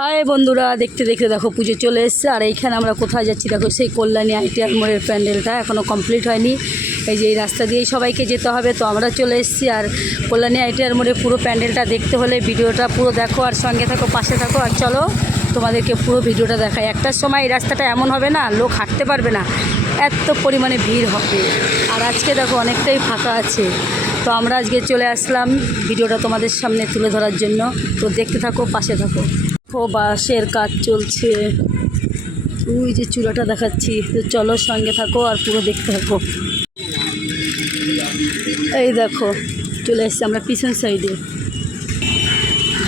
High বন্ধুরা, দেখতে দেখতে দেখো পুজো চলে এসছে। আর এইখানে আমরা কোথায় যাচ্ছি দেখো, সেই কল্যাণী আইটিআর মোড়ের প্যান্ডেলটা এখনও কমপ্লিট হয়নি। এই যে এই রাস্তা দিয়েই সবাইকে যেতে হবে, তো আমরা চলে এসেছি। আর কল্যাণী আইটিআর মোড়ে পুরো প্যান্ডেলটা দেখতে হলে ভিডিওটা পুরো দেখো আর সঙ্গে থাকো, পাশে থাকো। আর চলো, তোমাদেরকে পুরো ভিডিওটা দেখাই। একটার সময় এই রাস্তাটা এমন হবে না, লোক হাঁটতে পারবে না, এত পরিমাণে ভিড় হবে। আর আজকে দেখো অনেকটাই ফাঁকা আছে। তো আমরা আজকে চলে আসলাম ভিডিওটা তোমাদের সামনে তুলে ধরার জন্য। তো দেখতে থাকো, পাশে থাকো। ও বাঁশের কাজ চলছে। ওই যে চূড়াটা দেখাচ্ছি। চলো সঙ্গে থাকো আর পুরো দেখতে থাকো। এই দেখো, চলে এসছি আমরা পিছন সাইডে।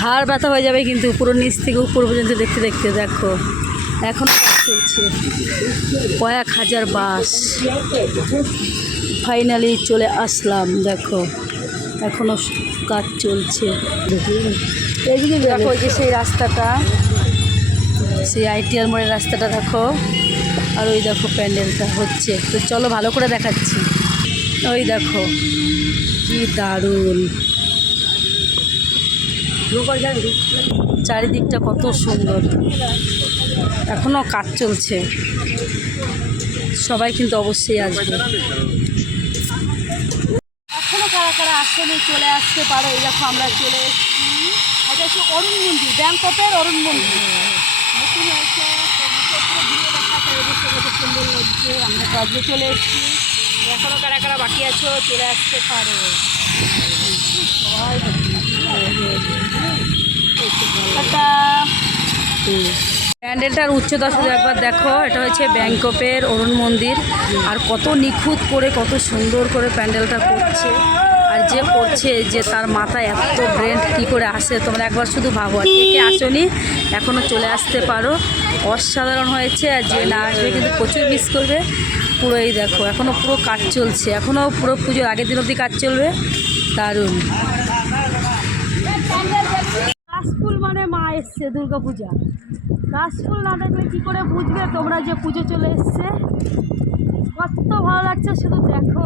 ঘাড় ব্যথা হয়ে যাবে কিন্তু পুরো নিচ থেকে উপর পর্যন্ত দেখতে দেখতে, দেখো। এখনও কাজ চলছে। কয়েক হাজার বাস ফাইনালি চলে আসলাম, দেখো। এখনও কাজ চলছে। দেখো যে সেই রাস্তাটা, সেই আইটিআর মোড়ের রাস্তাটা দেখো, আর ওই দেখো প্যান্ডেলটা হচ্ছে। তো চলো ভালো করে দেখাচ্ছি। ওই দেখো, কি দারুণ। চারিদিকটা কত সুন্দর। এখনও কাজ চলছে। সবাই কিন্তু অবশ্যই আসবে। কারা কারা আসেনি চলে আসতে পারো। এই দেখো আমরা চলে এসেছি। এটা হচ্ছে অরুণ মন্দির ব্যাংককের অরুণ মন্দির। নতুন হয়েছে ঘুরে দেখা সুন্দর লাগছে। আমরা চলে এসেছি। এখনও কারা কারা বাকি আছো চলে আসতে পারো। সবাই টাটা। প্যান্ডেলটার উচ্চতা শুধু একবার দেখো, এটা হচ্ছে ব্যাংকপের অরুণ মন্দির। আর কত নিখুঁত করে, কত সুন্দর করে প্যান্ডেলটা করছে। আর যে করছে, যে তার মাথায় এত ব্রেন্ড কী করে আসে, তোমরা একবার শুধু ভাবো। আর কে কে আসনি এখনও চলে আসতে পারো। অসাধারণ হয়েছে, আর যে না আসবে কিন্তু প্রচুর মিস করবে। পুরোই দেখো এখনও পুরো কাজ চলছে। এখনও পুরো পুজোর আগের দিন অবধি কাজ চলবে। দারুণ। কাশফুল মানে মা এসছে দুর্গা পূজা কাশফুল না দেখলে কী করে বুঝবে তোমরা যে পুজো চলে এসছে? কত ভালো লাগছে, শুধু দেখো।